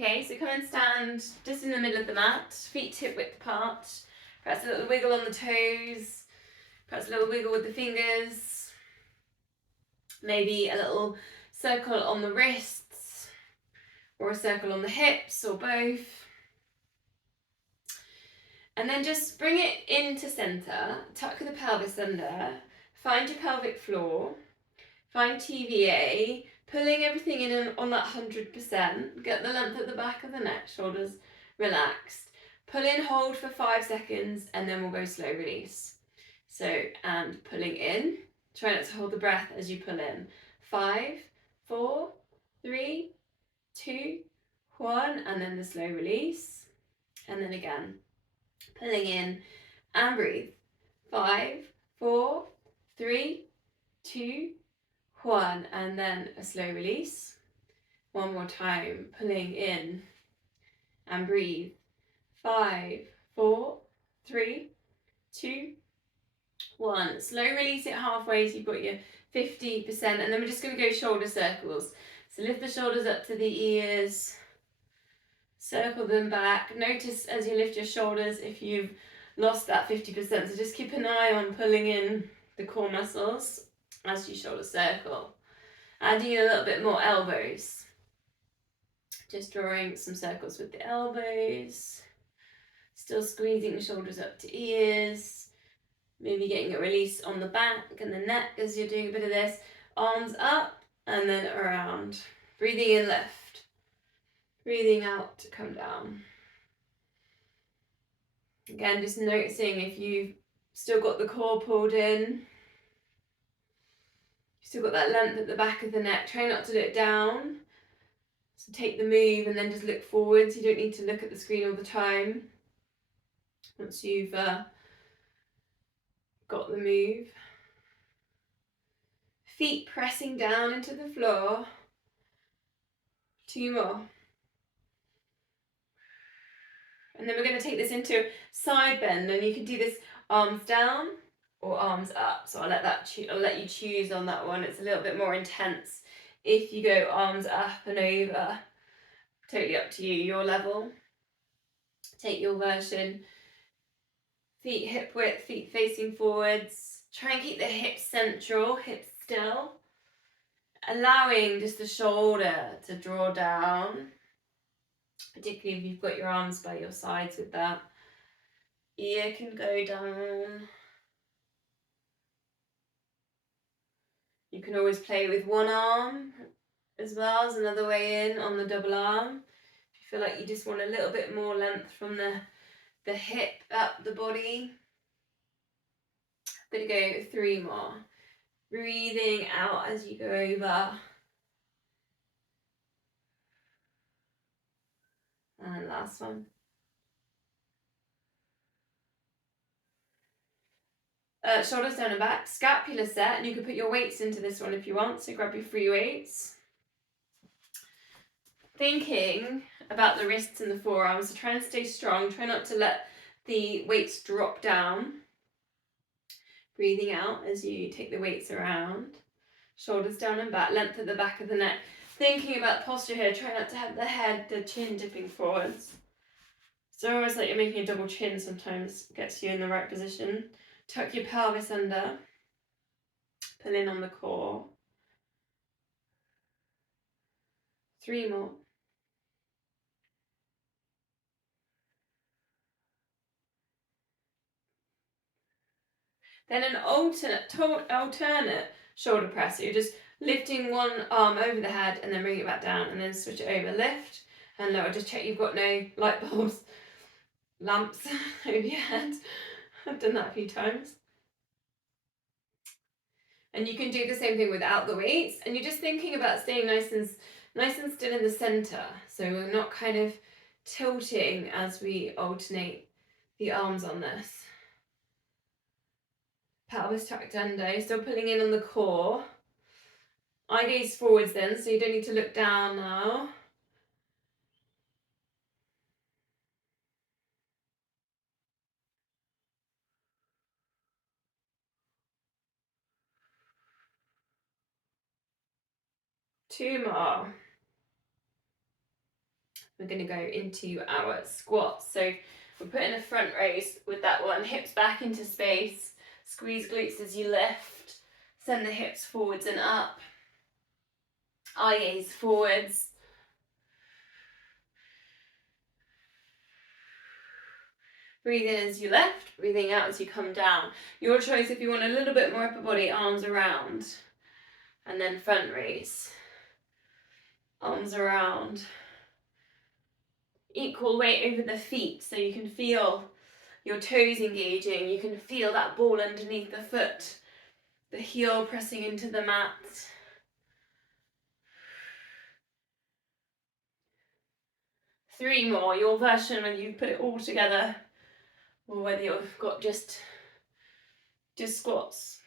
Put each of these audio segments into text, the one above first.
Okay, so come and stand just in the middle of the mat, feet hip width apart. Perhaps a little wiggle on the toes, perhaps a little wiggle with the fingers. Maybe a little circle on the wrists, or a circle on the hips, or both. And then just bring it into center, tuck the pelvis under, find your pelvic floor, find TVA, pulling everything in on that 100%, get the length at the back of the neck, shoulders relaxed. Pull in, hold for 5 seconds, and then we'll go slow release. So, and pulling in, try not to hold the breath as you pull in. 5, 4, 3, 2, 1, and then the slow release. And then again, pulling in and breathe. 5, 4, 3, 2, 1, and then a slow release. One more time, pulling in and breathe. 5, 4, 3, 2, 1. Slow release it halfway so you've got your 50%, and then we're just going to go shoulder circles. So lift the shoulders up to the ears, circle them back. Notice as you lift your shoulders if you've lost that 50%, so just keep an eye on pulling in the core muscles as you shoulder circle. Adding in a little bit more elbows. Just drawing some circles with the elbows. Still squeezing the shoulders up to ears. Maybe getting a release on the back and the neck as you're doing a bit of this. Arms up and then around. Breathing in, lift. Breathing out to come down. Again, just noticing if you've still got the core pulled in. Still got that length at the back of the neck. Try not to look down. So take the move and then just look forwards. You don't need to look at the screen all the time. Once you've got the move. Feet pressing down into the floor. 2 more. And then we're going to take this into side bend, and you can do this arms down or arms up. So I'll let you choose on that one. It's a little bit more intense if you go arms up and over. Totally up to you, your level. Take your version. Feet hip width, feet facing forwards. Try and keep the hips central, hips still. Allowing just the shoulder to draw down, particularly if you've got your arms by your sides with that. Ear can go down. You can always play with one arm as well as another way in on the double arm. If you feel like you just want a little bit more length from the hip up the body. I'm going to go 3 more. Breathing out as you go over. And last one. Shoulders down and back, scapular set, and you can put your weights into this one if you want, so grab your free weights. Thinking about the wrists and the forearms, so try and stay strong, try not to let the weights drop down. Breathing out as you take the weights around. Shoulders down and back, length at the back of the neck. Thinking about posture here, try not to have the head, the chin dipping forwards. So almost like you're making a double chin sometimes gets you in the right position. Tuck your pelvis under. Pull in on the core. 3 more. Then an alternate shoulder press. So you're just lifting one arm over the head and then bring it back down and then switch it over. Lift and lower. Just check you've got no light bulbs, lamps over your head. I've done that a few times. And you can do the same thing without the weights. And you're just thinking about staying nice and still in the center. So we're not kind of tilting as we alternate the arms on this. Pelvis tucked under, still pulling in on the core. Eye gaze forwards then, so you don't need to look down now. Two more. we're going to go into our squats. So we're putting a front raise with that one, hips back into space, squeeze glutes as you lift, send the hips forwards and up, eye gaze forwards. Breathe in as you lift, breathing out as you come down. Your choice if you want a little bit more upper body, arms around, and then front raise. Arms around. Equal weight over the feet so you can feel your toes engaging. You can feel that ball underneath the foot, the heel pressing into the mat. Three more, your version when you put it all together, or whether you've got just squats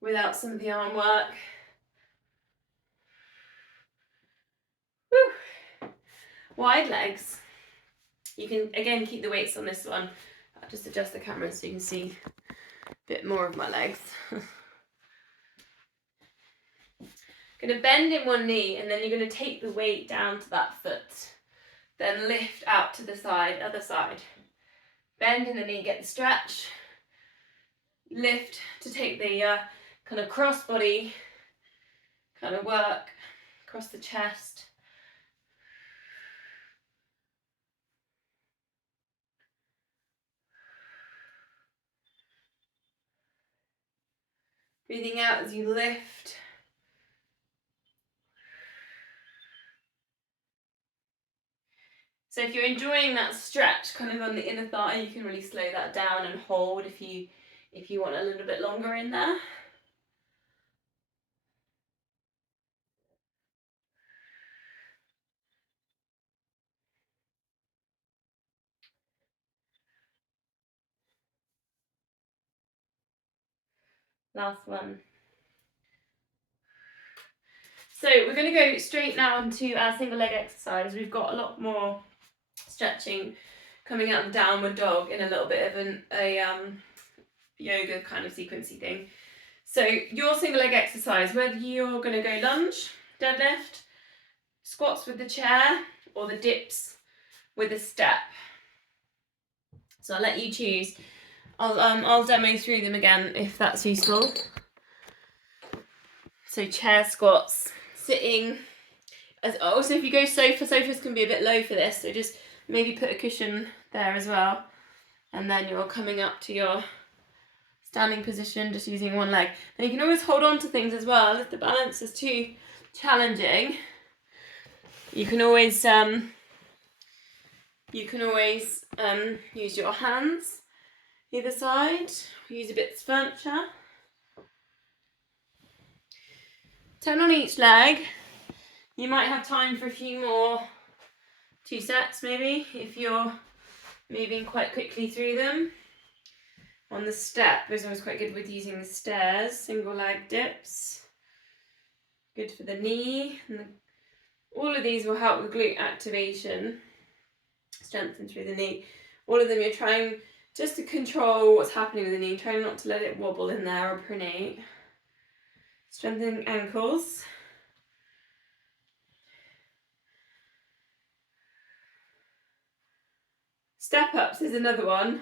without some of the arm work. Woo. Wide legs. You can again keep the weights on this one. I'll just adjust the camera so you can see a bit more of my legs. Going to bend in one knee and then you're going to take the weight down to that foot. Then lift out to the side, other side. Bend in the knee, get the stretch. Lift to take the kind of cross body kind of work across the chest. Breathing out as you lift. So if you're enjoying that stretch kind of on the inner thigh, you can really slow that down and hold if you want a little bit longer in there. Last one. So we're going to go straight now into our single leg exercise. We've got a lot more stretching coming out of downward dog in a little bit of a yoga kind of sequencey thing. So your single leg exercise, whether you're going to go lunge, deadlift, squats with the chair, or the dips with a step. So I'll let you choose. I'll demo through them again if that's useful. So chair squats, sitting. Also, if you go sofa, sofas can be a bit low for this, so just maybe put a cushion there as well. And then you're coming up to your standing position, just using one leg. And you can always hold on to things as well. If the balance is too challenging, you can always use your hands either side. Use a bit of furniture. 10 on each leg. You might have time for a few more, 2 sets maybe, if you're moving quite quickly through them. On the step is always quite good with using the stairs, single leg dips. Good for the knee. All of these will help with glute activation, strengthen through the knee. All of them you're trying just to control what's happening with the knee, trying not to let it wobble in there or pronate. Strengthening ankles. Step ups is another one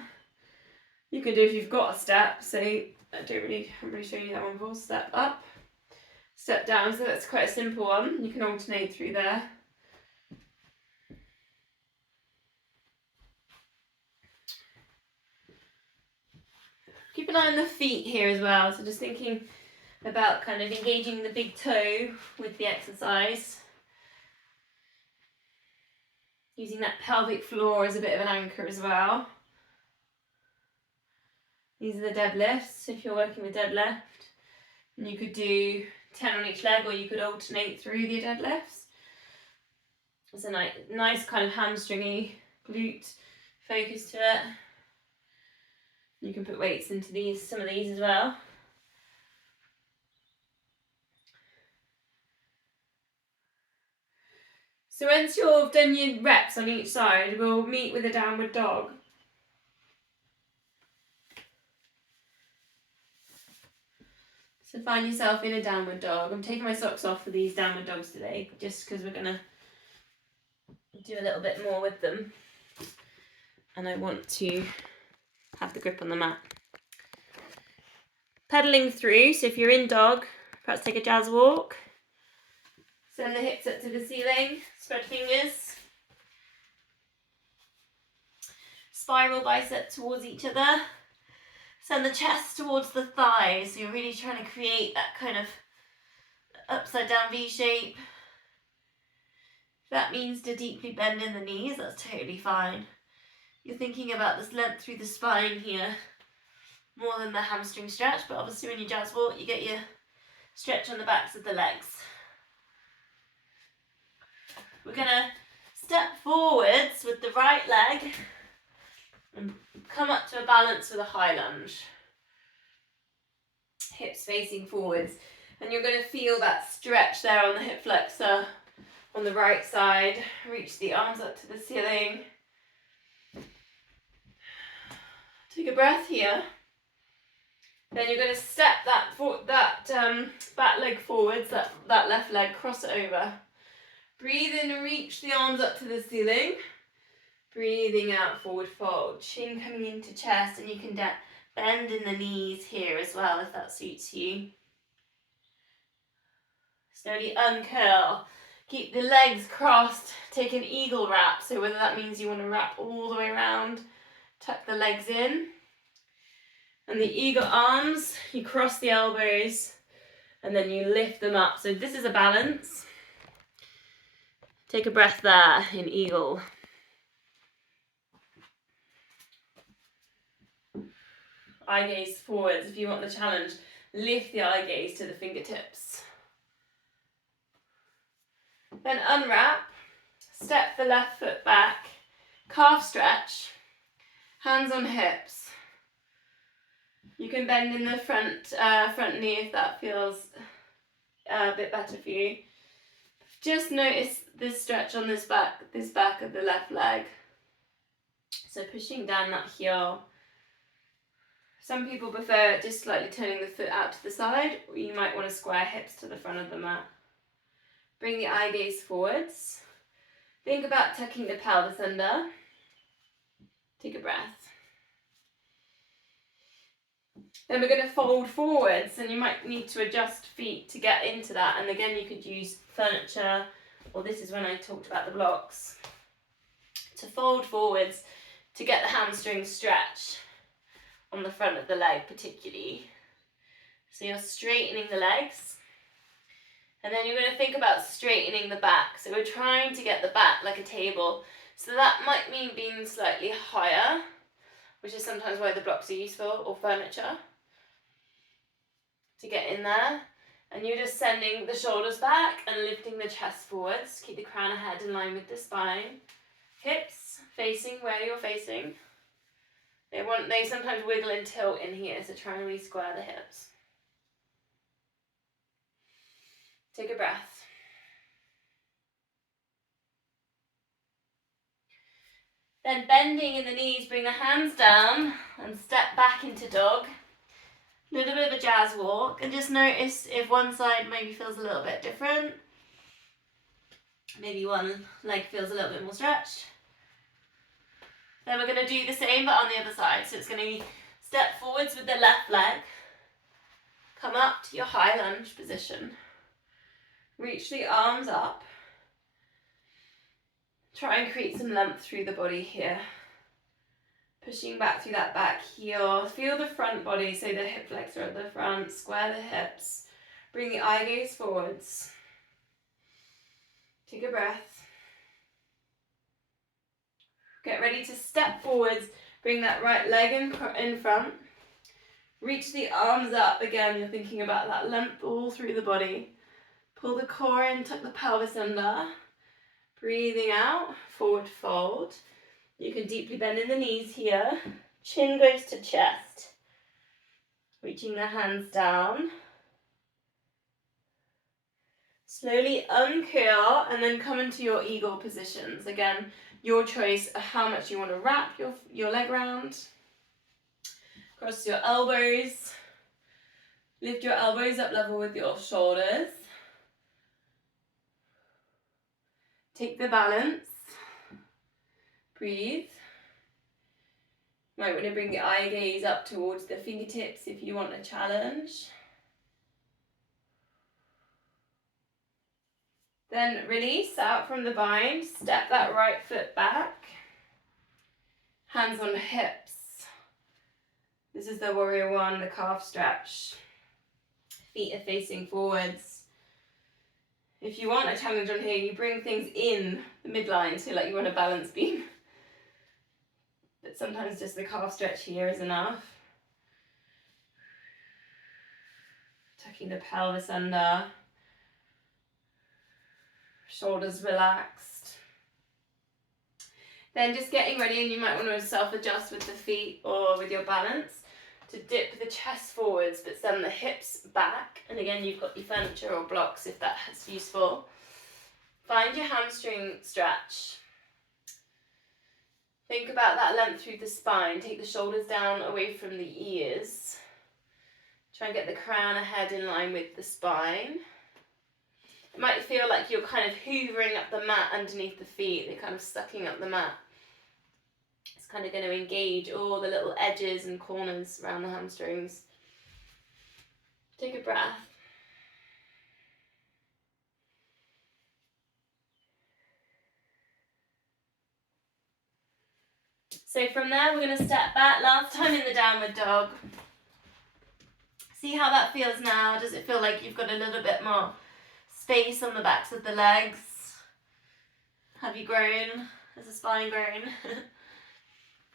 you can do if you've got a step. So I haven't really shown you that one before. Step up, step down. So that's quite a simple one. You can alternate through there. Keep an eye on the feet here as well. So just thinking about kind of engaging the big toe with the exercise. Using that pelvic floor as a bit of an anchor as well. These are the deadlifts, if you're working with deadlift. And you could do 10 on each leg, or you could alternate through the deadlifts. It's a nice kind of hamstringy glute focus to it. You can put weights into some of these as well. So once you've done your reps on each side, we'll meet with a downward dog. So find yourself in a downward dog. I'm taking my socks off for these downward dogs today, just because we're going to do a little bit more with them. And I want to have the grip on the mat. Pedaling through, so if you're in dog, perhaps take a jazz walk. Send the hips up to the ceiling, spread fingers. Spiral bicep towards each other. Send the chest towards the thighs, so you're really trying to create that kind of upside down V shape. If that means to deeply bend in the knees, that's totally fine. You're thinking about this length through the spine here, more than the hamstring stretch, but obviously when you jazz walk, you get your stretch on the backs of the legs. We're gonna step forwards with the right leg and come up to a balance with a high lunge. Hips facing forwards. And you're going to feel that stretch there on the hip flexor on the right side. Reach the arms up to the ceiling. Take a breath here. Then you're going to step that back leg forwards, that left leg, cross it over. Breathe in and reach the arms up to the ceiling. Breathing out, forward fold. Chin coming into chest, and you can bend in the knees here as well if that suits you. Slowly uncurl. Keep the legs crossed. Take an eagle wrap. So whether that means you want to wrap all the way around, tuck the legs in. And the eagle arms, you cross the elbows and then you lift them up. So this is a balance. Take a breath there in eagle. Eye gaze forwards. If you want the challenge, lift the eye gaze to the fingertips. Then unwrap, step the left foot back, calf stretch, hands on hips. You can bend in the front knee if that feels a bit better for you. Just notice this stretch on this back of the left leg. So pushing down that heel. Some people prefer just slightly turning the foot out to the side, or you might want to square hips to the front of the mat. Bring the eye gaze forwards. Think about tucking the pelvis under. Take a breath. Then we're going to fold forwards, and you might need to adjust feet to get into that. And again, you could use furniture, or this is when I talked about the blocks. To fold forwards to get the hamstring stretch on the front of the leg particularly. So you're straightening the legs. And then you're going to think about straightening the back. So we're trying to get the back like a table. So that might mean being slightly higher, which is sometimes why the blocks are useful, or furniture, to get in there. And you're just sending the shoulders back and lifting the chest forwards. Keep the crown of head in line with the spine. Hips facing where you're facing. They sometimes wiggle and tilt in here, so try and really square the hips. Take a breath. Then bending in the knees, bring the hands down and step back into dog. A little bit of a jazz walk, and just notice if one side maybe feels a little bit different. Maybe one leg feels a little bit more stretched. Then we're going to do the same but on the other side. So it's going to be step forwards with the left leg. Come up to your high lunge position. Reach the arms up. Try and create some length through the body here. Pushing back through that back heel. Feel the front body, so the hip flexor at the front. Square the hips. Bring the eye gaze forwards. Take a breath. Get ready to step forwards. Bring that right leg in front. Reach the arms up. Again, you're thinking about that length all through the body. Pull the core in, tuck the pelvis under. Breathing out, forward fold. You can deeply bend in the knees here. Chin goes to chest. Reaching the hands down. Slowly uncurl and then come into your eagle positions. Again, your choice of how much you want to wrap your leg round. Cross your elbows. Lift your elbows up level with your shoulders. Take the balance. Breathe. Might want to bring the eye gaze up towards the fingertips if you want a challenge. Then release out from the bind, step that right foot back. Hands on hips. This is the warrior one, the calf stretch. Feet are facing forwards. If you want a challenge on here, you bring things in the midline, so like you want a balance beam. But sometimes just the calf stretch here is enough. Tucking the pelvis under. Shoulders relaxed. Then just getting ready, and you might want to self-adjust with the feet or with your balance to dip the chest forwards but send the hips back. And again, you've got your furniture or blocks if that's useful. Find your hamstring stretch. Think about that length through the spine. Take the shoulders down away from the ears. Try and get the crown of head in line with the spine. It might feel like you're kind of hoovering up the mat underneath the feet. They're kind of sucking up the mat. It's kind of going to engage all the little edges and corners around the hamstrings. Take a breath. So from there, we're going to step back. Last time in the downward dog. See how that feels now. Does it feel like you've got a little bit more space on the backs of the legs? Have you grown? Has the spine grown?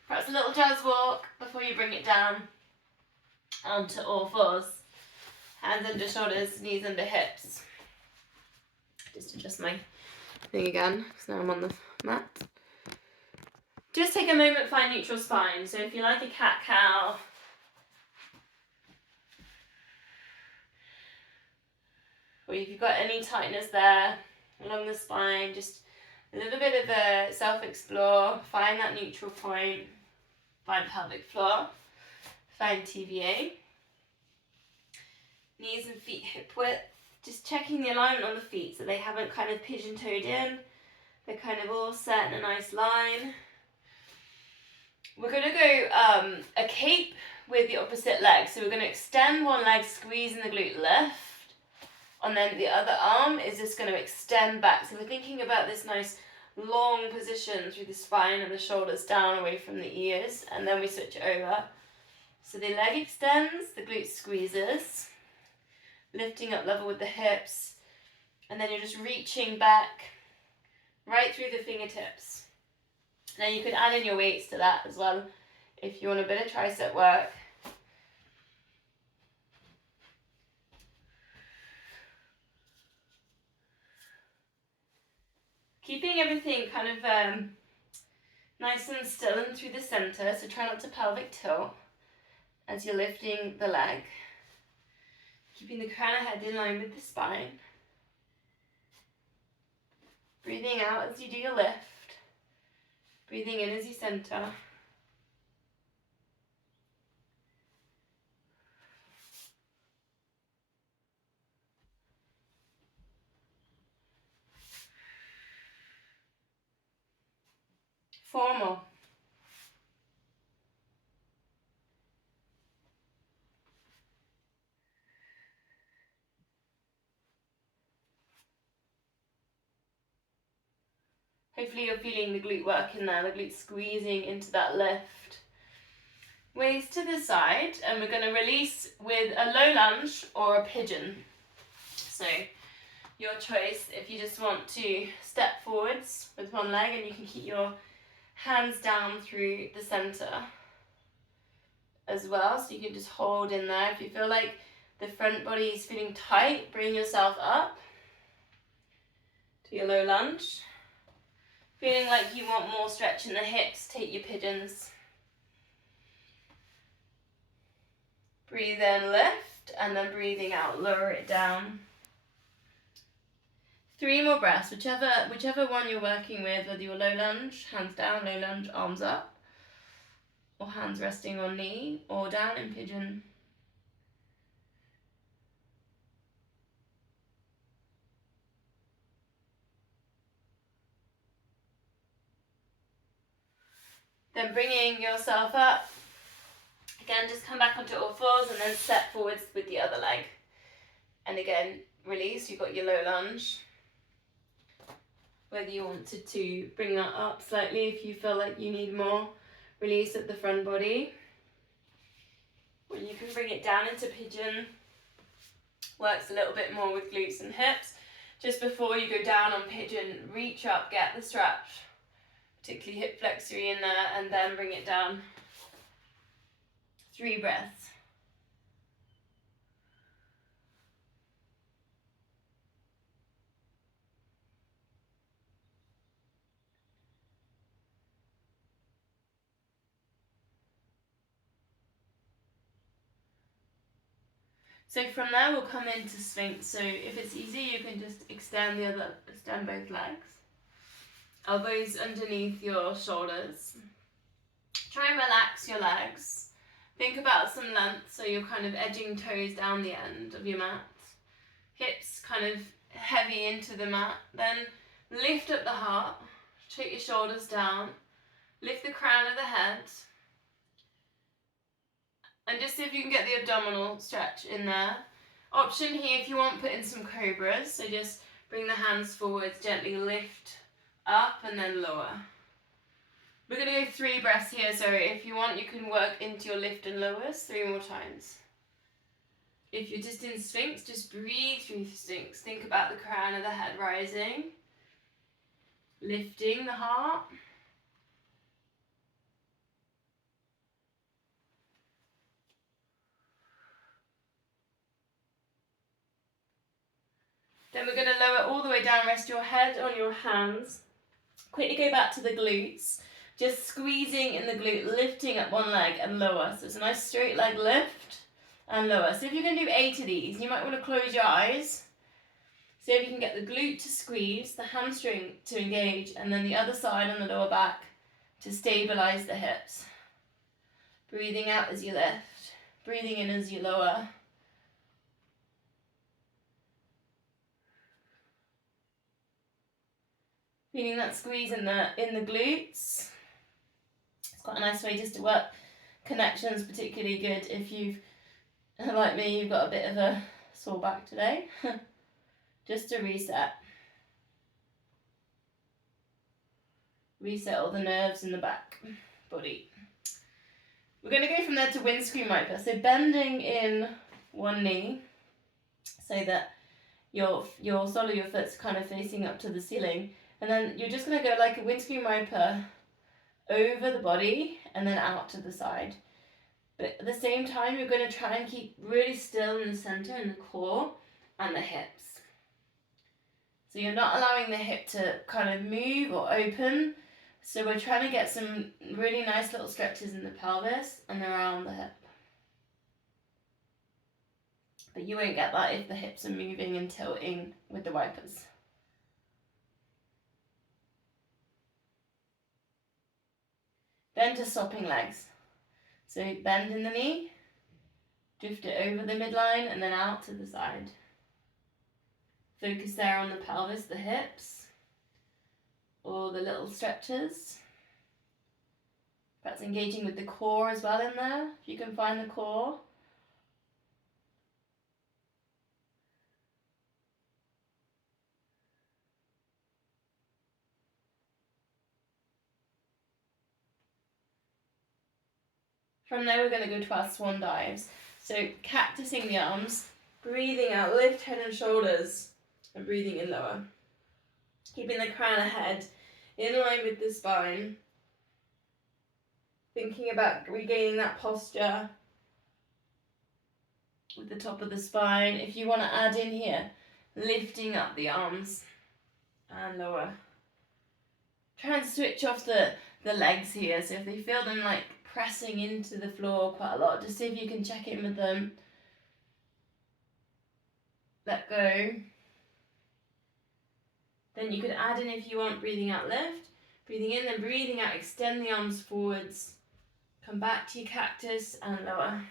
Perhaps a little jazz walk before you bring it down onto all fours. Hands under shoulders, knees under hips. Just adjust my thing again, because now I'm on the mat. Just take a moment, find neutral spine. So if you like a cat-cow, or if you've got any tightness there along the spine, just a little bit of a self-explore. Find that neutral point. Find pelvic floor. Find TVA. Knees and feet hip width. Just checking the alignment on the feet so they haven't kind of pigeon-toed in. They're kind of all set in a nice line. We're going to go a cape with the opposite leg. So we're going to extend one leg, squeezing the glute lift. And then the other arm is just going to extend back. So we're thinking about this nice long position through the spine and the shoulders down away from the ears. And then we switch it over. So the leg extends, the glute squeezes, lifting up level with the hips. And then you're just reaching back right through the fingertips. Now you could add in your weights to that as well if you want a bit of tricep work. Keeping everything kind of nice and still and through the center, so try not to pelvic tilt as you're lifting the leg. Keeping the crown of head in line with the spine. Breathing out as you do your lift. Breathing in as you center. Four more. Hopefully you're feeling the glute work in there, the glute squeezing into that lift. Waist to the side, and we're going to release with a low lunge or a pigeon. So your choice if you just want to step forwards with one leg, and you can keep your hands down through the center as well, so you can just hold in there. If you feel like the front body is feeling tight, bring yourself up to your low lunge. Feeling like you want more stretch in the hips, take your pigeons. Breathe in, lift, and then breathing out, lower it down. 3 more breaths, whichever one you're working with, whether you're low lunge, hands down, low lunge, arms up, or hands resting on knee, or down in pigeon. Then bringing yourself up. Again, just come back onto all fours and then step forwards with the other leg. And again, release. You've got your low lunge. Whether you wanted to bring that up slightly if you feel like you need more release at the front body. Or you can bring it down into pigeon. Works a little bit more with glutes and hips. Just before you go down on pigeon, reach up, get the stretch. Particularly hip flexory in there, and then bring it down. 3 breaths. So from there we'll come into Sphinx. So if it's easy, you can just extend both legs. Elbows underneath your shoulders. Try and relax your legs. Think about some length, so you're kind of edging toes down the end of your mat. Hips kind of heavy into the mat. Then lift up the heart. Take your shoulders down. Lift the crown of the head. And just see if you can get the abdominal stretch in there. Option here, if you want, put in some cobras. So just bring the hands forwards, gently lift up and then lower. We're going to go 3 breaths here, so if you want, you can work into your lift and lowers 3 more times. If you're just in Sphinx, just breathe through Sphinx. Think about the crown of the head rising, lifting the heart. Then we're going to lower all the way down, rest your head on your hands. Quickly go back to the glutes. Just squeezing in the glute, lifting up one leg and lower. So it's a nice straight leg lift and lower. So if you can do 8 of these, you might want to close your eyes. See if you can get the glute to squeeze, the hamstring to engage, and then the other side on the lower back to stabilize the hips. Breathing out as you lift, breathing in as you lower. Feeling that squeeze in the glutes. It's quite a nice way just to work connections, particularly good if you've, like me, you've got a bit of a sore back today. Just to reset. Reset all the nerves in the back body. We're going to go from there to windscreen wiper. So bending in one knee so that your sole of your foot's kind of facing up to the ceiling. And then you're just going to go like a windscreen wiper over the body and then out to the side. But at the same time, you're going to try and keep really still in the center, in the core and the hips. So you're not allowing the hip to kind of move or open. So we're trying to get some really nice little stretches in the pelvis and around the hip. But you won't get that if the hips are moving and tilting with the wipers. Then to swapping legs. So bend in the knee, drift it over the midline and then out to the side. Focus there on the pelvis, the hips, or the little stretches. Perhaps engaging with the core as well in there, if you can find the core. From there, we're going to go to our swan dives. So cactusing the arms, breathing out, lift head and shoulders, and breathing in lower. Keeping the crown of head in line with the spine. Thinking about regaining that posture with the top of the spine. If you want to add in here, lifting up the arms and lower. Try and switch off the legs here. So if they feel them like pressing into the floor quite a lot, just see if you can check in with them. Let go. Then you could add in, if you want, breathing out, lift. Breathing in, then breathing out, extend the arms forwards. Come back to your cactus and lower.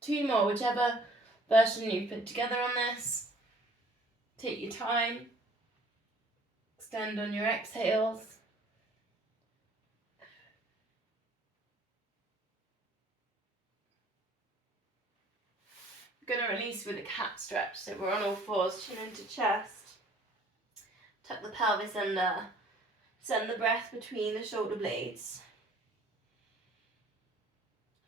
Two more, whichever version you put together on this. Take your time. Extend on your exhales. We're going to release with a cat stretch. So we're on all fours, chin into chest. Tuck the pelvis under. Send the breath between the shoulder blades.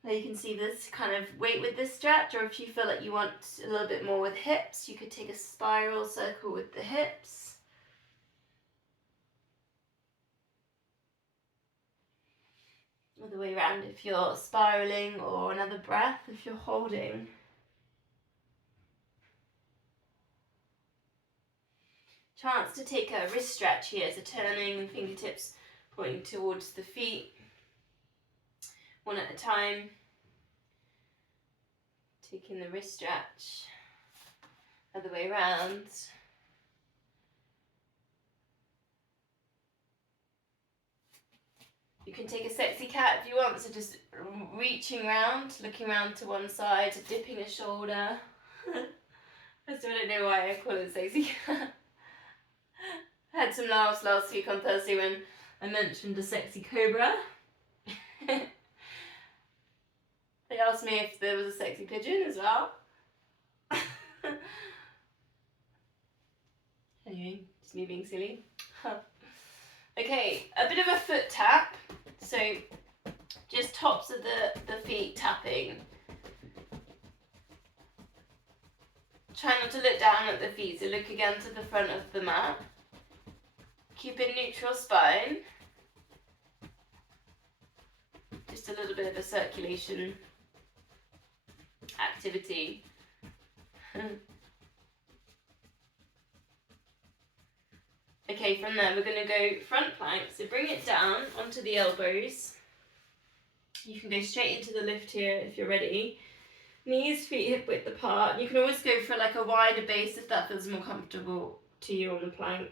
Now you can see this kind of weight with this stretch, or if you feel like you want a little bit more with hips, you could take a spiral circle with the hips. Other way around if you're spiraling, or another breath if you're holding. Chance to take a wrist stretch here, so turning and fingertips pointing towards the feet, one at a time. Taking the wrist stretch, other way around. You can take a sexy cat if you want, so just reaching around, looking around to one side, dipping a shoulder. I still don't know why I call it sexy cat. I had some laughs last week on Thursday when I mentioned a sexy cobra. They asked me if there was a sexy pigeon as well. Anyway, just me being silly. Okay, a bit of a foot tap. So just tops of the feet tapping. Try not to look down at the feet, so look again to the front of the mat. Keep a neutral spine. Just a little bit of a circulation activity. Okay, from there we're going to go front plank, so bring it down onto the elbows. You can go straight into the lift here if you're ready. Knees, feet hip width apart. You can always go for like a wider base if that feels more comfortable to you on the plank.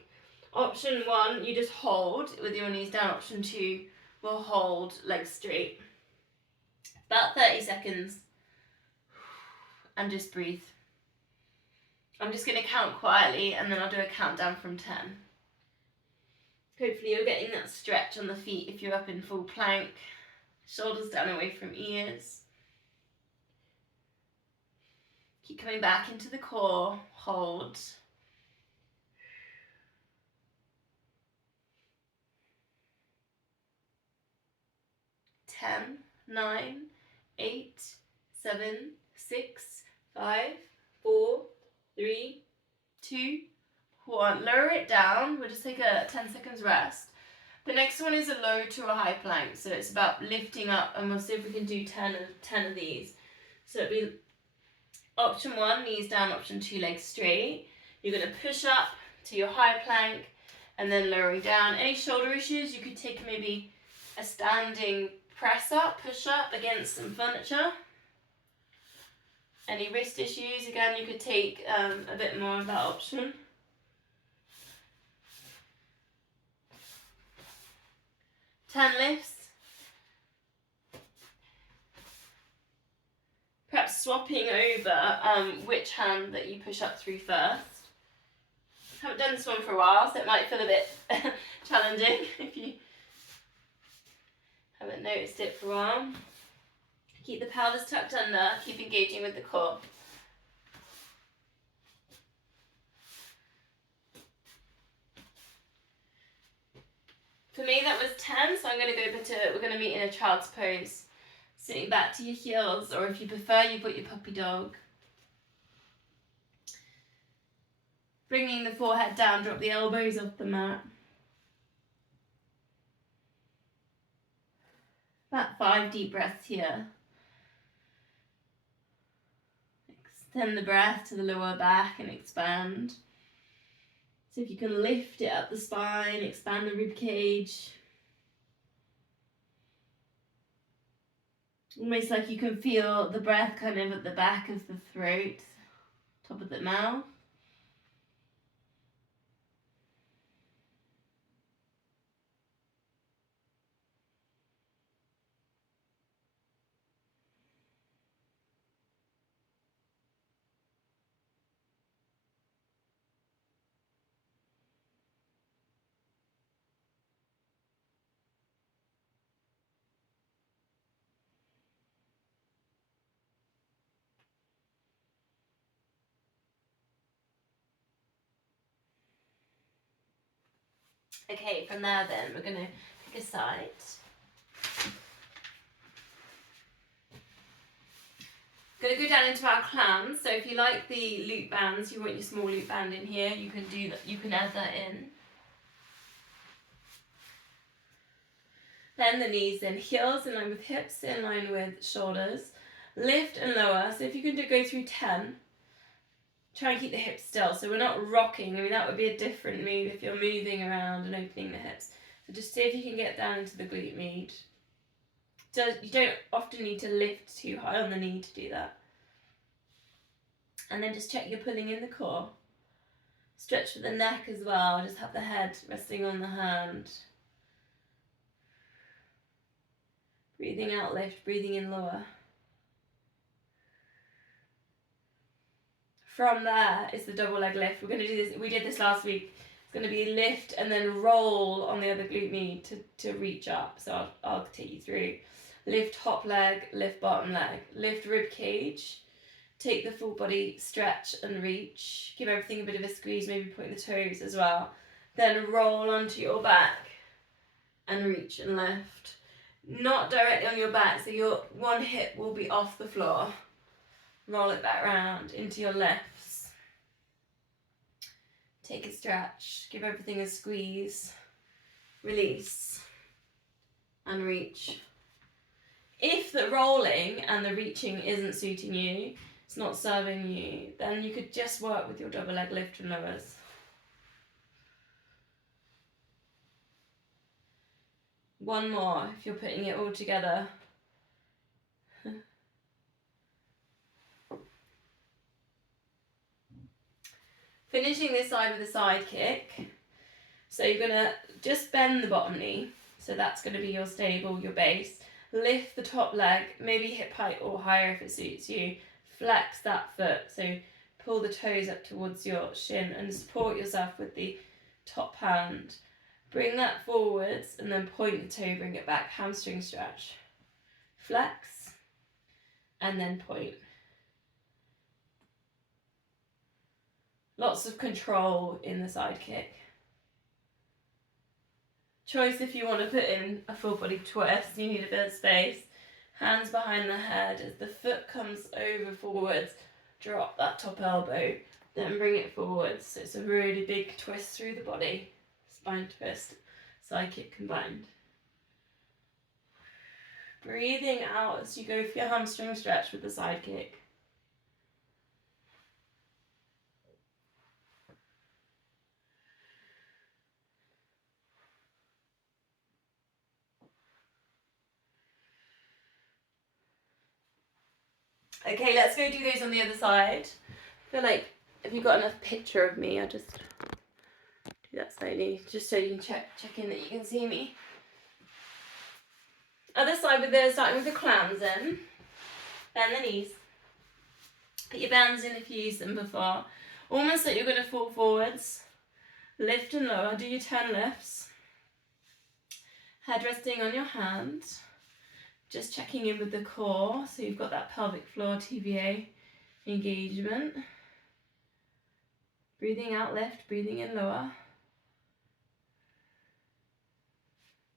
Option 1, you just hold with your knees down. Option 2, we'll hold legs straight. About 30 seconds. And just breathe. I'm just going to count quietly and then I'll do a countdown from 10. Hopefully you're getting that stretch on the feet if you're up in full plank. Shoulders down away from ears. Keep coming back into the core. Hold. 10, 9, 8, 7, 6, 5, 4, 3, 2, 1. Lower it down. We'll just take a 10 seconds rest. The next one is a low to a high plank. So it's about lifting up, and we'll see if we can do 10 of these. So it'll be option 1, knees down, option 2, legs straight. You're going to push up to your high plank and then lowering down. Any shoulder issues, you could take maybe a standing press up, push up against some furniture. Any wrist issues, again, you could take a bit more of that option. Ten lifts. Perhaps swapping over which hand that you push up through first. Haven't done this one for a while, so it might feel a bit challenging if you haven't noticed it for a while. Keep the pelvis tucked under, keep engaging with the core. For me that was 10, so I'm going to go we're going to meet in a child's pose. Sitting back to your heels, or if you prefer, you've got your puppy dog. Bringing the forehead down, drop the elbows off the mat. About 5 deep breaths here. Extend the breath to the lower back and expand. So if you can lift it up the spine, expand the rib cage. Almost like you can feel the breath kind of at the back of the throat, top of the mouth. Okay, from there then we're going to pick a side. Going to go down into our clams. So if you like the loop bands, you want your small loop band in here, you can do that. You can add that in. Then the knees, then heels in line with hips, in line with shoulders. Lift and lower. So if you can go through 10, try and keep the hips still. So we're not rocking. I mean, that would be a different move if you're moving around and opening the hips. So just see if you can get down into the glute med. So you don't often need to lift too high on the knee to do that. And then just check you're pulling in the core. Stretch for the neck as well. Just have the head resting on the hand. Breathing out, lift. Breathing in, lower. From there is the double leg lift. We're going to do this. We did this last week. It's going to be lift and then roll on the other glute med to reach up. So I'll take you through. Lift top leg, lift bottom leg. Lift rib cage. Take the full body stretch and reach. Give everything a bit of a squeeze, maybe point the toes as well. Then roll onto your back and reach and lift. Not directly on your back, so your one hip will be off the floor. Roll it back round into your lifts. Take a stretch, give everything a squeeze. Release and reach. If the rolling and the reaching isn't suiting you, it's not serving you, then you could just work with your double leg lift and lowers. One more if you're putting it all together. Finishing this side with a side kick. So you're going to just bend the bottom knee. So that's going to be your stable, your base. Lift the top leg, maybe hip height or higher if it suits you. Flex that foot, so pull the toes up towards your shin and support yourself with the top hand. Bring that forwards and then point the toe, bring it back, hamstring stretch. Flex and then point. Lots of control in the side kick. Choice if you want to put in a full body twist, you need a bit of space. Hands behind the head as the foot comes over forwards, drop that top elbow, then bring it forwards. So it's a really big twist through the body. Spine twist, side kick combined. Breathing out as you go for your hamstring stretch with the side kick. Okay, let's go do those on the other side. I feel like if you've got enough picture of me, I'll just do that slightly, just so you can check in that you can see me. Other side starting with the clams in. Bend the knees. Put your bands in if you used them before. Almost like you're going to fall forwards. Lift and lower. Do your 10 lifts. Head resting on your hand. Just checking in with the core. So you've got that pelvic floor TVA engagement. Breathing out, lift. Breathing in, lower.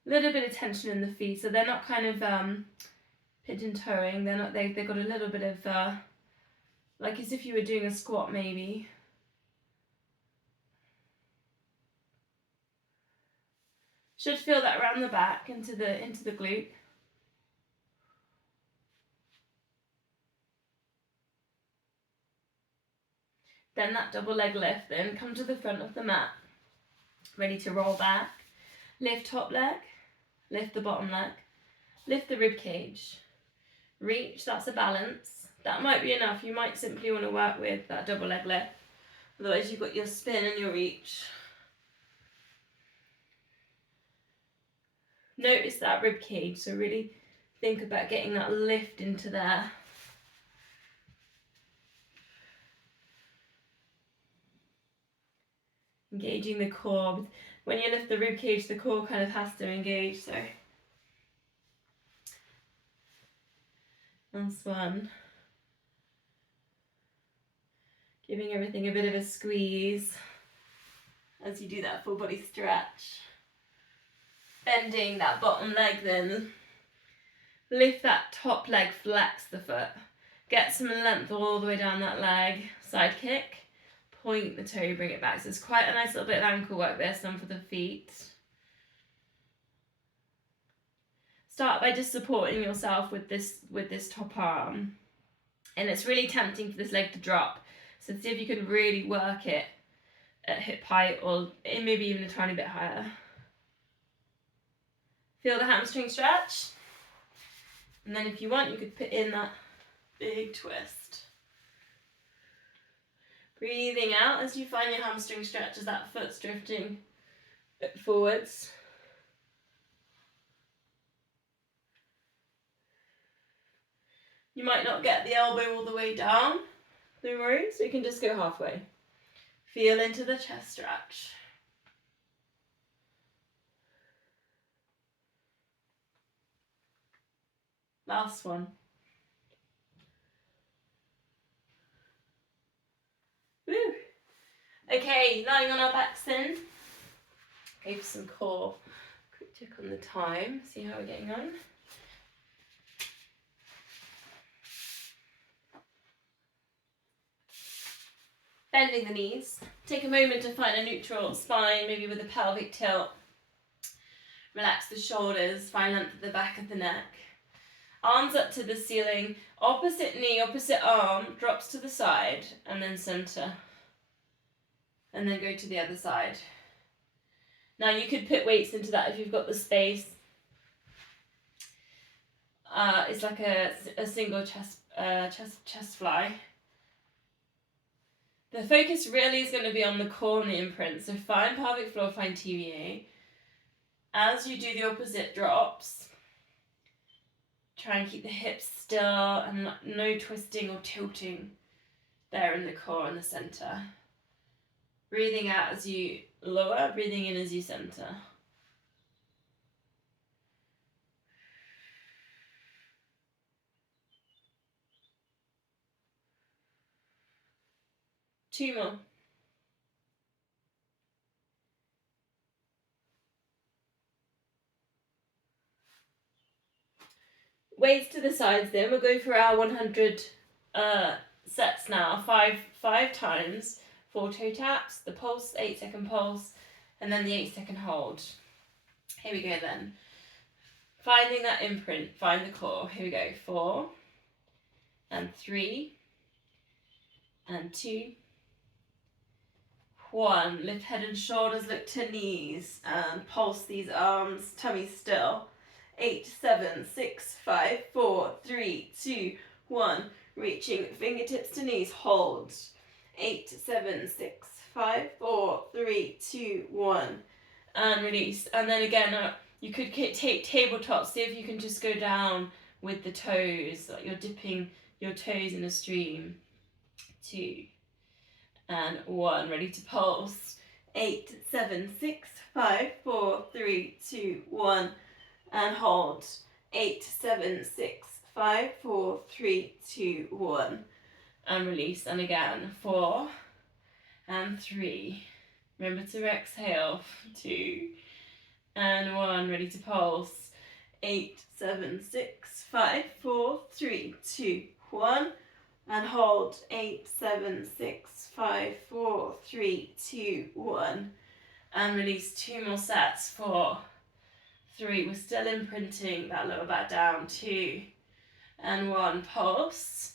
A little bit of tension in the feet. So they're not kind of pigeon toeing. They've got a little bit of like as if you were doing a squat maybe. Should feel that around the back into the glute. Then that double leg lift, then come to the front of the mat. Ready to roll back. Lift top leg, lift the bottom leg, lift the rib cage. Reach, that's a balance. That might be enough. You might simply want to work with that double leg lift. Otherwise you've got your spin and your reach. Notice that rib cage, so really think about getting that lift into there. Engaging the core. When you lift the rib cage, the core kind of has to engage, so. Last one. Giving everything a bit of a squeeze as you do that full body stretch. Bending that bottom leg then. Lift that top leg, flex the foot. Get some length all the way down that leg. Side kick. Point the toe, bring it back. So it's quite a nice little bit of ankle work there, some for the feet. Start by just supporting yourself with this top arm. And it's really tempting for this leg to drop. So see if you can really work it at hip height or maybe even a tiny bit higher. Feel the hamstring stretch. And then if you want, you could put in that big twist. Breathing out as you find your hamstring stretch as that foot's drifting forwards. You might not get the elbow all the way down, no worries, so you can just go halfway. Feel into the chest stretch. Last one. Woo! Okay, lying on our backs then. Go for some core. Quick check on the time, see how we're getting on. Bending the knees. Take a moment to find a neutral spine, maybe with a pelvic tilt. Relax the shoulders, find length at the back of the neck. Arms up to the ceiling, opposite knee, opposite arm, drops to the side, and then center. And then go to the other side. Now you could put weights into that if you've got the space. It's like a single chest fly. The focus really is going to be on the core and the imprint. So find pelvic floor, find TVA. As you do the opposite drops, try and keep the hips still and no twisting or tilting there in the core and the center. Breathing out as you lower, breathing in as you center. Two more. Weights to the sides then. We'll go for our 100 sets now. Five times. 4 toe taps, the pulse, 8-second pulse, and then the 8-second hold. Here we go then. Finding that imprint, find the core. Here we go. 4, and 3, and 2, 1. Lift head and shoulders, look to knees, and pulse these arms, tummy still. 8, 7, 6, 5, 4, 3, 2, 1. Reaching fingertips to knees, hold. 8, 7, 6, 5, 4, 3, 2, 1. And release. And then again, you could take tabletop, see if you can just go down with the toes, like you're dipping your toes in a stream. 2, and 1. Ready to pulse. 8, 7, 6, 5, 4, 3, 2, 1. And hold. 8, 7, 6, 5, 4, 3, 2, 1. And release. And again. 4, and 3. Remember to exhale. 2, and 1. Ready to pulse. 8, 7, 6, 5, 4, 3, 2, 1. And hold. 8, 7, 6, 5, 4, 3, 2, 1. And release. 2 more sets. 4, 3. We're still imprinting that lower back down. 2, and 1. Pulse.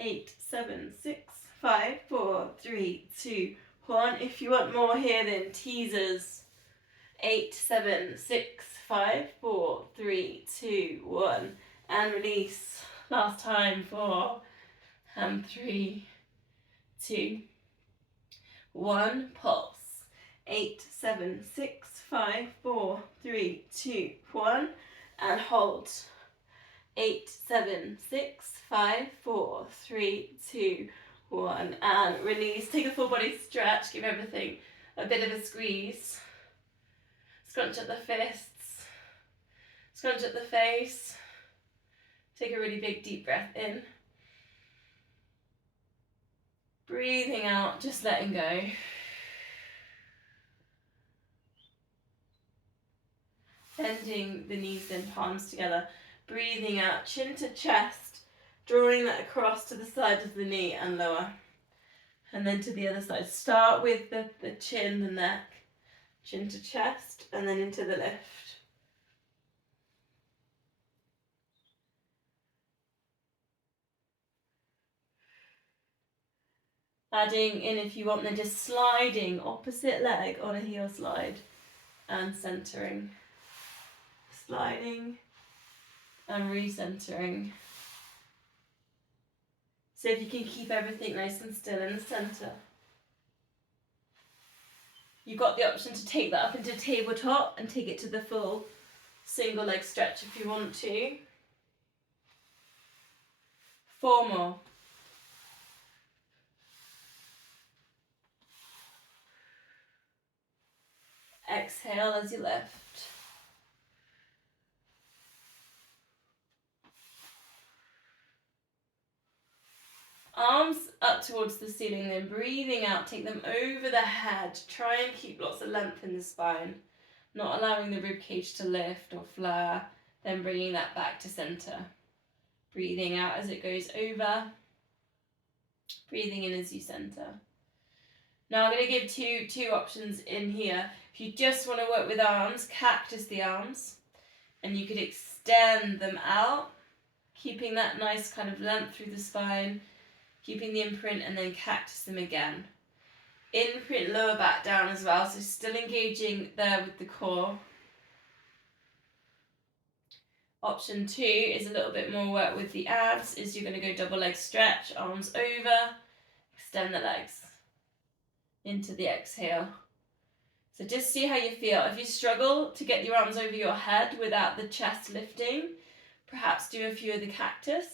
8, 7, 6, 5, 4, 3, 2, 1. If you want more here, then teasers. 8, 7, 6, 5, 4, 3, 2, 1. And release. Last time. 4, and 3, 2, 1. Pulse. 8, 7, 6, 5, 4, 3, 2, 1. And hold. 8, 7, 6, 5, 4, 3, 2, 1. And release. Take a full body stretch. Give everything a bit of a squeeze. Scrunch up the fists. Scrunch up the face. Take a really big deep breath in. Breathing out, just letting go. bending the knees, then palms together. Breathing out, chin to chest, drawing that across to the side of the knee and lower. And then to the other side. Start with the chin, the neck, chin to chest, and then into the lift. Adding in, if you want, then just sliding opposite leg on a heel slide and centering. Sliding and recentering. So if you can keep everything nice and still in the centre. You've got the option to take that up into tabletop and take it to the full single leg stretch if you want to. 4 more. Exhale as you lift. Arms up towards the ceiling, then breathing out, take them over the head. Try and keep lots of length in the spine, not allowing the rib cage to lift or flare, then bringing that back to centre. Breathing out as it goes over, breathing in as you centre. Now I'm going to give two options in here. If you just want to work with arms, cactus the arms, and you could extend them out, keeping that nice kind of length through the spine, keeping the imprint, and then cactus them again. Imprint lower back down as well, so still engaging there with the core. Option 2 is a little bit more work with the abs, is you're going to go double leg stretch, arms over, extend the legs into the exhale. So just see how you feel. If you struggle to get your arms over your head without the chest lifting, perhaps do a few of the cactus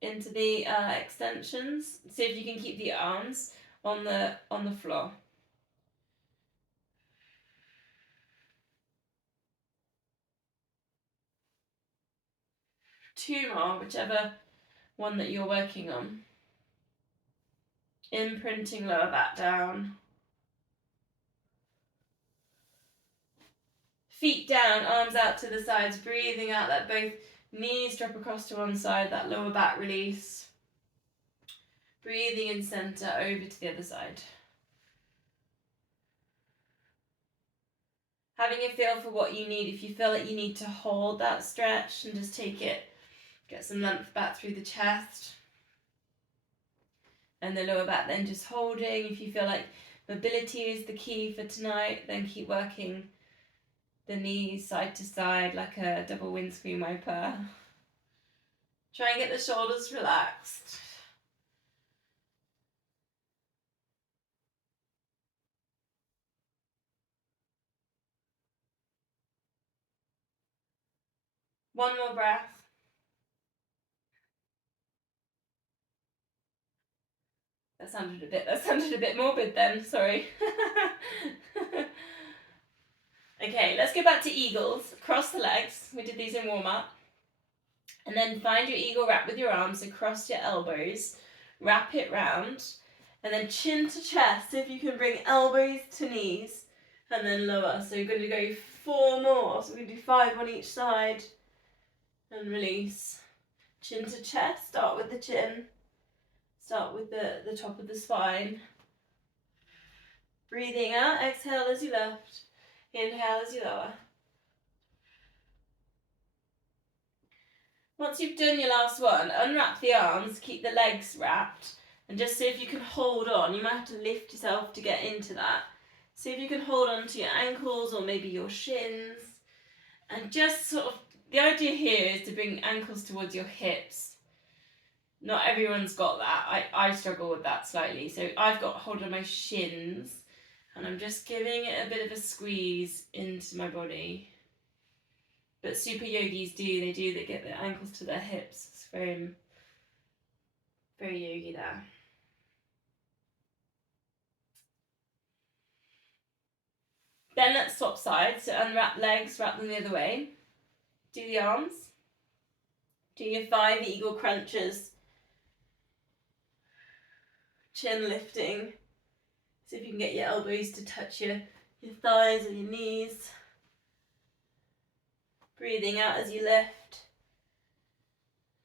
into the extensions. See if you can keep the arms on the floor. Two more, whichever one that you're working on. Imprinting lower back down. Feet down, arms out to the sides, breathing out, let both knees drop across to one side, that lower back release. Breathing in centre, over to the other side. Having a feel for what you need. If you feel like you need to hold that stretch and just take it, get some length back through the chest. And the lower back then just holding. If you feel like mobility is the key for tonight, then keep working the knees side to side like a double windscreen wiper. Try and get the shoulders relaxed. One more breath. That sounded a bit morbid then, sorry. Okay, let's go back to eagles. Cross the legs. We did these in warm-up. And then find your eagle wrap with your arms across your elbows. Wrap it round. And then chin to chest. So if you can bring elbows to knees. And then lower. So you're going to go 4 more. So we're going to do 5 on each side. And release. Chin to chest. Start with the chin. Start with the top of the spine. Breathing out. Exhale as you lift. Inhale as you lower. Once you've done your last one, unwrap the arms, keep the legs wrapped, and just see if you can hold on. You might have to lift yourself to get into that. See if you can hold on to your ankles or maybe your shins. And just sort of, the idea here is to bring ankles towards your hips. Not everyone's got that. I struggle with that slightly. So I've got hold on my shins. And I'm just giving it a bit of a squeeze into my body. But super yogis they get their ankles to their hips. It's very, very yogi there. Then let's swap sides. So unwrap legs, wrap them the other way. Do the arms. Do your 5 eagle crunches. Chin lifting. See if you can get your elbows to touch your your thighs or your knees. Breathing out as you lift.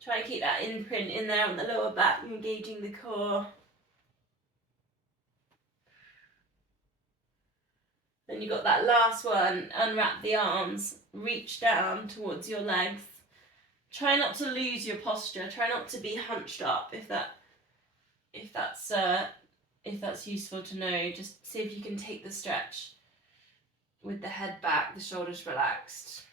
Try and keep that imprint in there on the lower back, engaging the core. Then you've got that last one, unwrap the arms, reach down towards your legs. Try not to lose your posture. Try not to be hunched up if that's useful to know. Just see if you can take the stretch with the head back, the shoulders relaxed.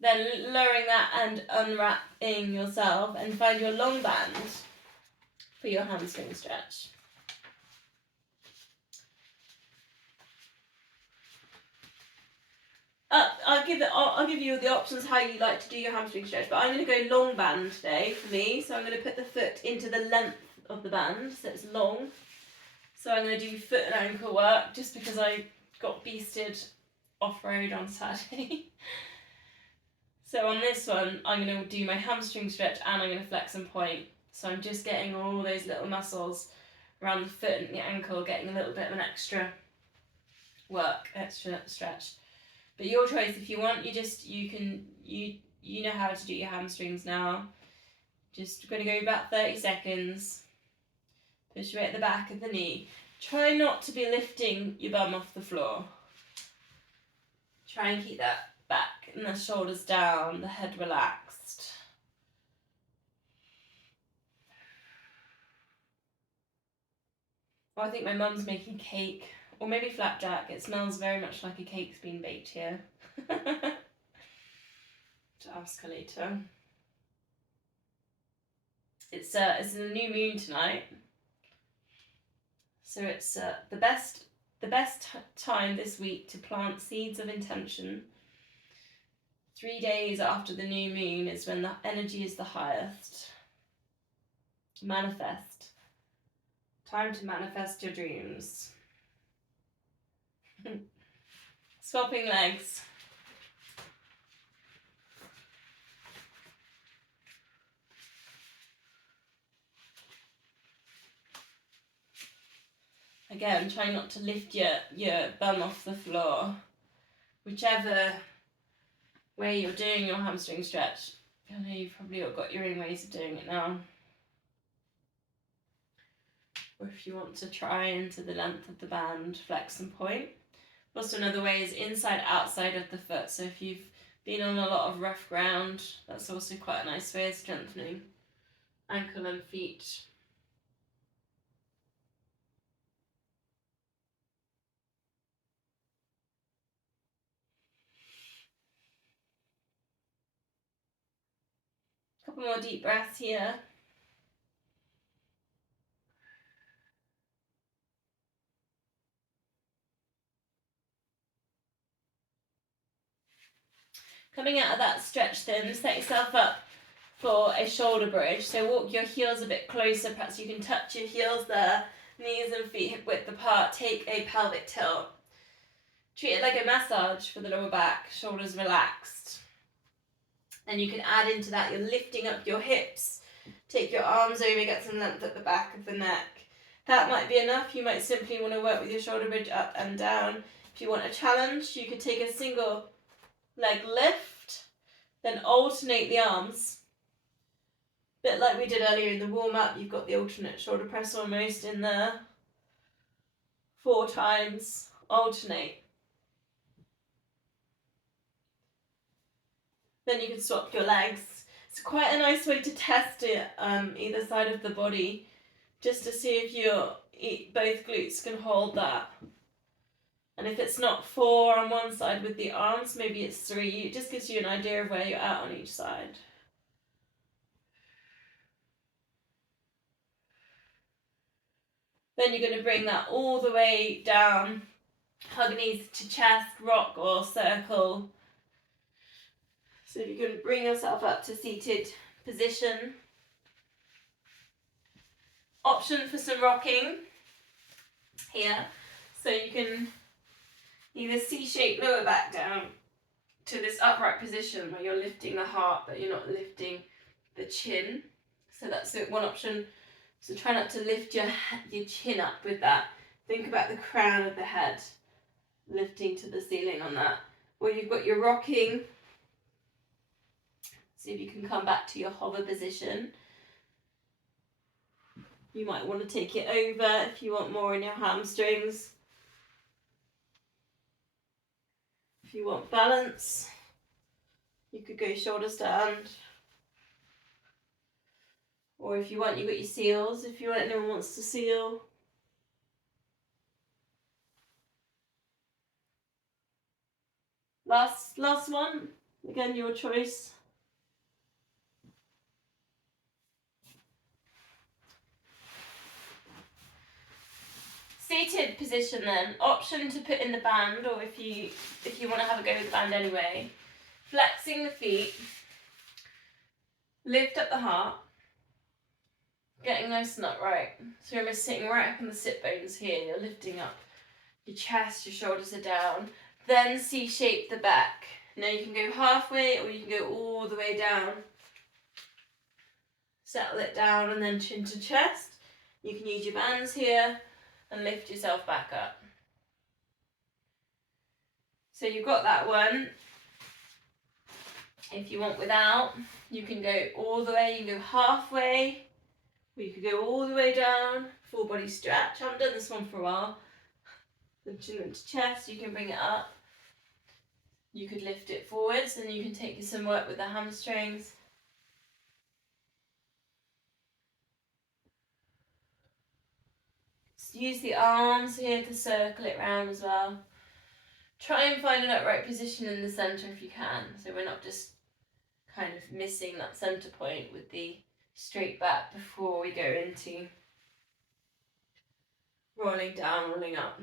Then lowering that and unwrapping yourself, and find your long band for your hamstring stretch. I'll give you the options how you like to do your hamstring stretch, but I'm going to go long band today for me. So I'm going to put the foot into the length of the band, so it's long. So I'm going to do foot and ankle work just because I got beasted off-road on Saturday. So on this one, I'm going to do my hamstring stretch and I'm going to flex and point. So I'm just getting all those little muscles around the foot and the ankle, getting a little bit of an extra work, extra stretch. But your choice, if you want, you know how to do your hamstrings now. Just going to go about 30 seconds. Push right at the back of the knee. Try not to be lifting your bum off the floor. Try and keep that back and the shoulders down, the head relaxed. Oh, I think my mum's making cake, or maybe flapjack. It smells very much like a cake's been baked here. To ask her later. It's a new moon tonight, so it's the best time this week to plant seeds of intention. 3 days after the new moon is when the energy is the highest. Manifest. Time to manifest your dreams. Swapping legs. Again, try not to lift your bum off the floor. Whichever way you're doing your hamstring stretch. I know you've probably all got your own ways of doing it now. Or if you want to try into the length of the band, flex and point. Also another way is inside outside of the foot. So if you've been on a lot of rough ground, that's also quite a nice way of strengthening ankle and feet. Couple more deep breaths here. Coming out of that stretch then, set yourself up for a shoulder bridge. So walk your heels a bit closer, perhaps you can touch your heels there, knees and feet hip width apart, take a pelvic tilt. Treat it like a massage for the lower back, shoulders relaxed. Then you can add into that, you're lifting up your hips, take your arms over, get some length at the back of the neck. That might be enough. You might simply want to work with your shoulder bridge up and down. If you want a challenge, you could take a single leg lift, then alternate the arms. Bit like we did earlier in the warm-up, you've got the alternate shoulder press almost in there. 4 times, alternate. Then you can swap your legs. It's quite a nice way to test it either side of the body, just to see if both glutes can hold that. And if it's not 4 on one side with the arms, maybe it's 3. It just gives you an idea of where you're at on each side. Then you're going to bring that all the way down, hug knees to chest, rock or circle. So you're going to bring yourself up to seated position. Option for some rocking here. So you can either C-shape lower back down to this upright position where you're lifting the heart but you're not lifting the chin. So that's one option. So try not to lift your chin up with that. Think about the crown of the head lifting to the ceiling on that. Or you've got your rocking. See if you can come back to your hover position. You might want to take it over if you want more in your hamstrings. If you want balance, you could go shoulder stand. Or if you want, you've got your seals. If you want, anyone wants to seal. Last one. Again, your choice. Seated position then. Option to put in the band, or if you want to have a go with the band anyway. Flexing the feet. Lift up the heart. Getting nice and upright. So you're almost sitting right up on the sit bones here. You're lifting up your chest, your shoulders are down. Then C-shape the back. Now you can go halfway or you can go all the way down. Settle it down and then chin to chest. You can use your bands here and lift yourself back up. So you've got that one. If you want without, you can go all the way, you can go halfway, or you can go all the way down, full body stretch. I haven't done this one for a while. The chin into chest, you can bring it up. You could lift it forwards and you can take some work with the hamstrings. Use the arms here to circle it round as well. Try and find an upright position in the centre if you can, so we're not just kind of missing that centre point with the straight back before we go into rolling down, rolling up.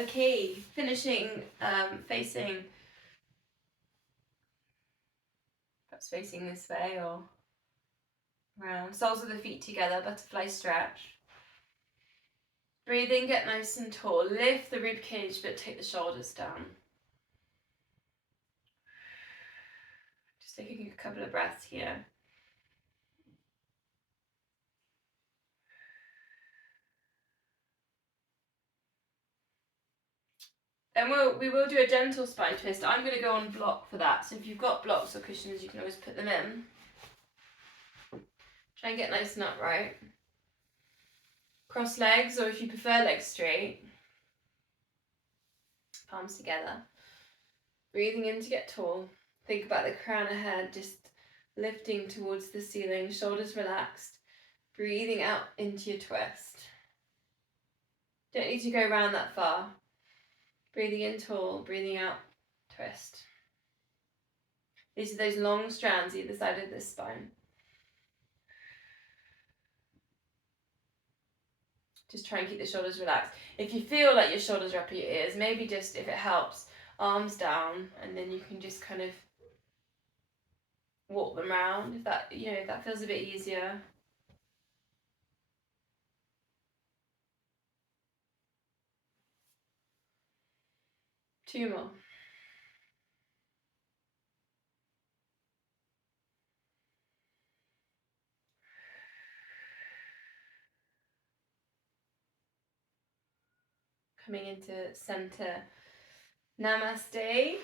Okay, finishing facing, perhaps facing this way or round. Soles of the feet together, butterfly stretch. Breathe in, get nice and tall. Lift the rib cage, but take the shoulders down. Just taking a couple of breaths here. And we will do a gentle spine twist. I'm going to go on block for that. So if you've got blocks or cushions, you can always put them in. Try and get nice and upright. Cross legs, or if you prefer legs straight. Palms together. Breathing in to get tall. Think about the crown of head, just lifting towards the ceiling, shoulders relaxed. Breathing out into your twist. Don't need to go around that far. Breathing in tall, breathing out, twist. These are those long strands either side of the spine. Just try and keep the shoulders relaxed. If you feel like your shoulders are up at your ears, maybe just, if it helps, arms down, and then you can just kind of walk them around if that, if that feels a bit easier. Two more. Coming into center. Namaste.